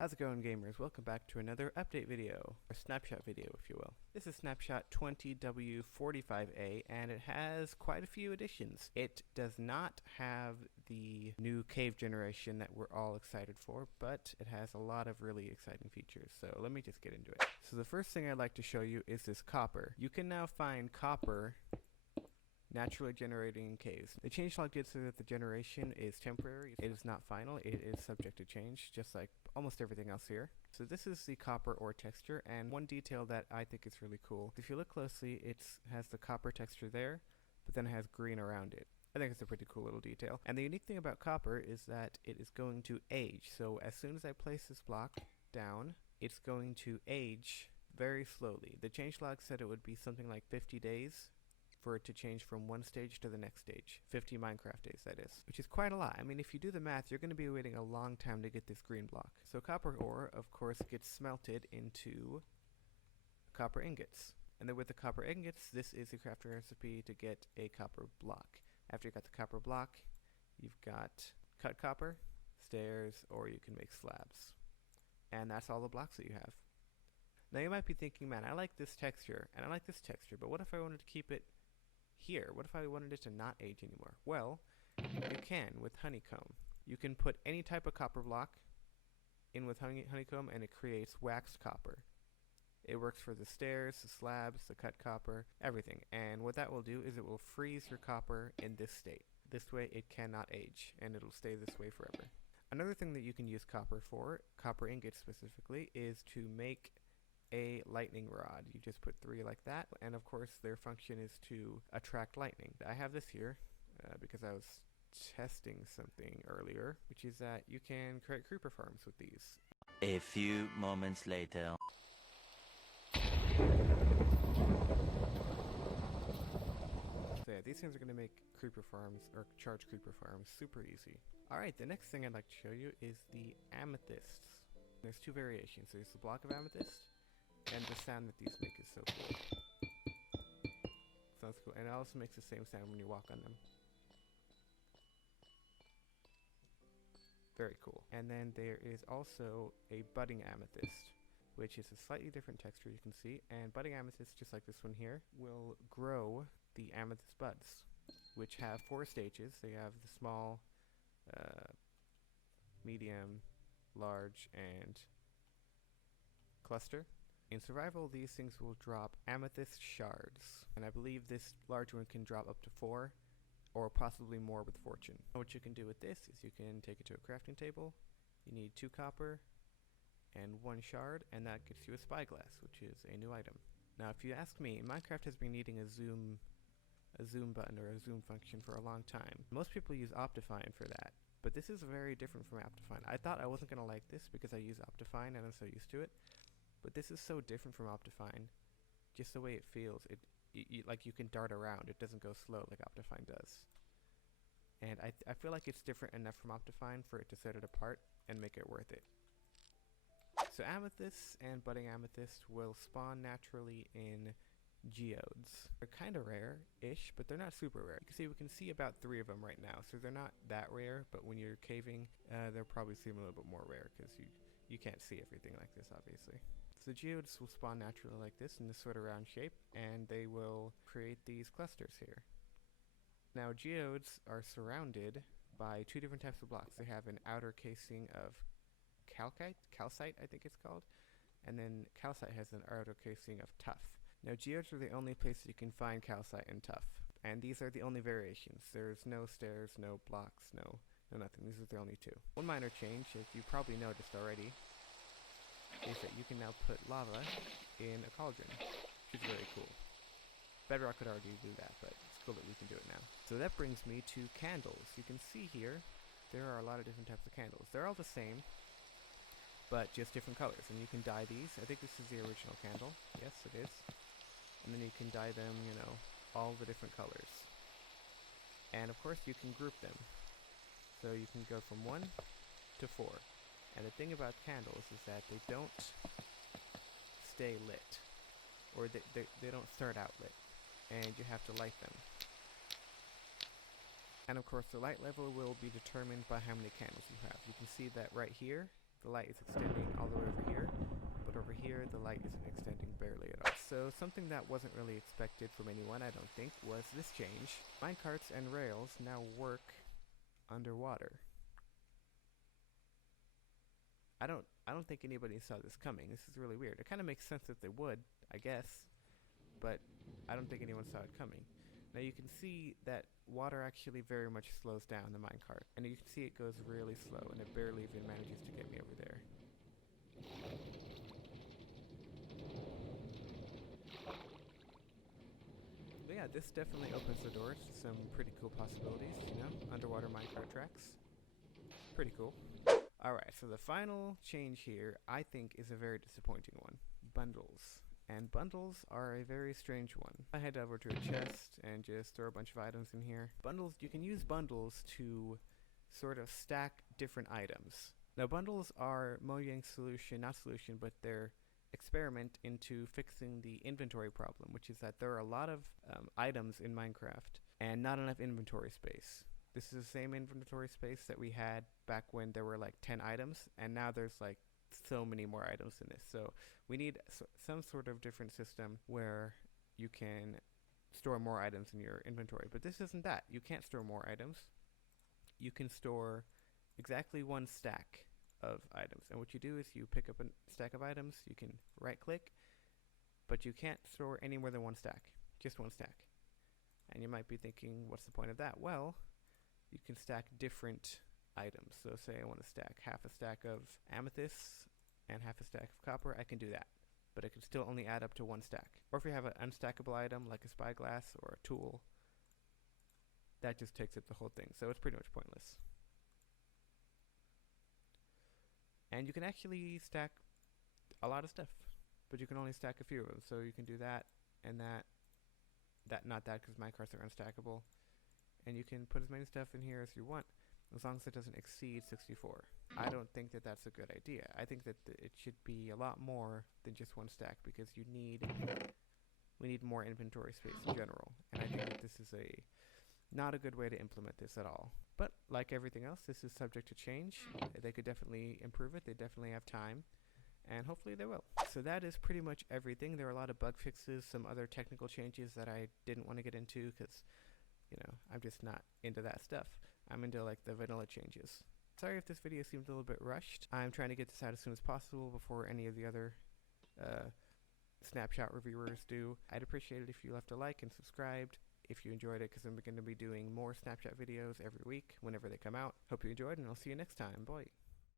How's it going, gamers? Welcome back to another update video, or snapshot video if you will. This is snapshot 20W45A and it has quite a few additions. It does not have the new cave generation that we're all excited for, but it has a lot of really exciting features, so let me just get into it. So the first thing I'd like to show you is this copper. You can now find copper naturally generating in caves. The changelog did say that the generation is temporary. It is not final. It is subject to change, just like almost everything else here. So this is the copper ore texture, and one detail that I think is really cool. If you look closely, it has the copper texture there, but then it has green around it. I think it's a pretty cool little detail. And the unique thing about copper is that it is going to age. So as soon as I place this block down, it's going to age very slowly. The changelog said it would be something like 50 days for it to change from one stage to the next stage. 50 Minecraft days, that is. Which is quite a lot. I mean, if you do the math, you're going to be waiting a long time to get this green block. So copper ore, of course, gets smelted into copper ingots. And then with the copper ingots, this is the crafting recipe to get a copper block. After you got the copper block, you've got cut copper, stairs, or you can make slabs. And that's all the blocks that you have. Now you might be thinking, man, I like this texture, and I like this texture, but what if I wanted to keep it here? What if I wanted it to not age anymore? Well, you can with honeycomb. You can put any type of copper block in with honeycomb and it creates waxed copper. It works for the stairs, the slabs, the cut copper, everything. And what that will do is it will freeze your copper in this state. This way it cannot age and it'll stay this way forever. Another thing that you can use copper for, copper ingots specifically, is to make a lightning rod. You just put 3 like that, and of course their function is to attract lightning. I have this here because I was testing something earlier, which is that you can create creeper farms with these. A few moments later. So yeah, these things are going to make creeper farms, or charge creeper farms, super easy. Alright, the next thing I'd like to show you is the amethysts. There's 2 variations. There's the block of amethyst, and the sound that these make is so cool. Sounds cool. And it also makes the same sound when you walk on them. Very cool. And then there is also a budding amethyst, which is a slightly different texture, you can see. And budding amethyst, just like this one here, will grow the amethyst buds, which have 4 stages. They have the small, medium, large, and cluster. In survival, these things will drop amethyst shards, and I believe this large one can drop up to 4, or possibly more with fortune. What you can do with this is you can take it to a crafting table. You need 2 copper and 1 shard, and that gets you a spyglass, which is a new item. Now, if you ask me, Minecraft has been needing a zoom button or a zoom function for a long time. Most people use Optifine for that, but this is very different from Optifine. I thought I wasn't going to like this because I use Optifine and I'm so used to it. But this is so different from Optifine, just the way it feels. Like you can dart around. It doesn't go slow like Optifine does. And I feel like it's different enough from Optifine for it to set it apart and make it worth it. So amethysts and budding amethyst will spawn naturally in geodes. They're kind of rare-ish, but they're not super rare. You can see we can see about 3 of them right now, so they're not that rare, but when you're caving, they'll probably seem a little bit more rare because you can't see everything like this, obviously. So geodes will spawn naturally like this in this sort of round shape, and they will create these clusters here. Now geodes are surrounded by 2 different types of blocks. They have an outer casing of calcite I think it's called, and then calcite has an outer casing of tuff. Now geodes are the only place you can find calcite and tuff, and these are the only variations. There's no stairs, no blocks, no nothing. These are the only 2. One minor change, as you probably noticed already, is that you can now put lava in a cauldron, which is very cool. Bedrock could already do that, but it's cool that we can do it now. So that brings me to candles. You can see here, there are a lot of different types of candles. They're all the same, but just different colors, and you can dye these. I think this is the original candle. Yes, it is. And then you can dye them, you know, all the different colors. And of course you can group them. So you can go from 1 to 4. And the thing about candles is that they don't stay lit, or they don't start out lit, and you have to light them. And of course the light level will be determined by how many candles you have. You can see that right here the light is extending all the way over here, but over here the light isn't extending barely at all. So something that wasn't really expected from anyone, I don't think, was this change. Minecarts and rails now work underwater. I don't think anybody saw this coming. This is really weird. It kind of makes sense that they would, I guess, but I don't think anyone saw it coming. Now you can see that water actually very much slows down the minecart, and you can see it goes really slow, and it barely even manages to get me over there. But yeah, this definitely opens the doors to some pretty cool possibilities, you know, underwater minecart tracks. Pretty cool. Alright, so the final change here, I think, is a very disappointing one. Bundles. And bundles are a very strange one. I head over to a chest and just throw a bunch of items in here. Bundles, you can use bundles to sort of stack different items. Now bundles are Mojang's solution, not solution, but their experiment into fixing the inventory problem, which is that there are a lot of items in Minecraft and not enough inventory space. This is the same inventory space that we had back when there were like 10 items, and now there's like so many more items in this. So we need some sort of different system where you can store more items in your inventory. But this isn't that. You can't store more items. You can store exactly one stack of items. And what you do is you pick up a stack of items, you can right click, but you can't store any more than one stack. Just one stack. And you might be thinking, what's the point of that? Well, you can stack different items. So say I want to stack half a stack of amethysts and half a stack of copper, I can do that. But it can still only add up to one stack. Or if you have an unstackable item like a spyglass or a tool, that just takes up the whole thing. So it's pretty much pointless. And you can actually stack a lot of stuff, but you can only stack a few of them. So you can do that and that, not that, because minecarts are unstackable. And you can put as many stuff in here as you want, as long as it doesn't exceed 64. I don't think that that's a good idea. I think that it should be a lot more than just one stack, because we need more inventory space in general. And I think that this is not a good way to implement this at all. But like everything else, this is subject to change. They could definitely improve it. They definitely have time, and hopefully they will. So that is pretty much everything. There are a lot of bug fixes, some other technical changes that I didn't want to get into because, you know, I'm just not into that stuff. I'm into like the vanilla changes. Sorry if this video seemed a little bit rushed. I'm trying to get this out as soon as possible before any of the other Snapshot reviewers do. I'd appreciate it if you left a like and subscribed if you enjoyed it, because I'm going to be doing more Snapshot videos every week whenever they come out. Hope you enjoyed, and I'll see you next time. Bye.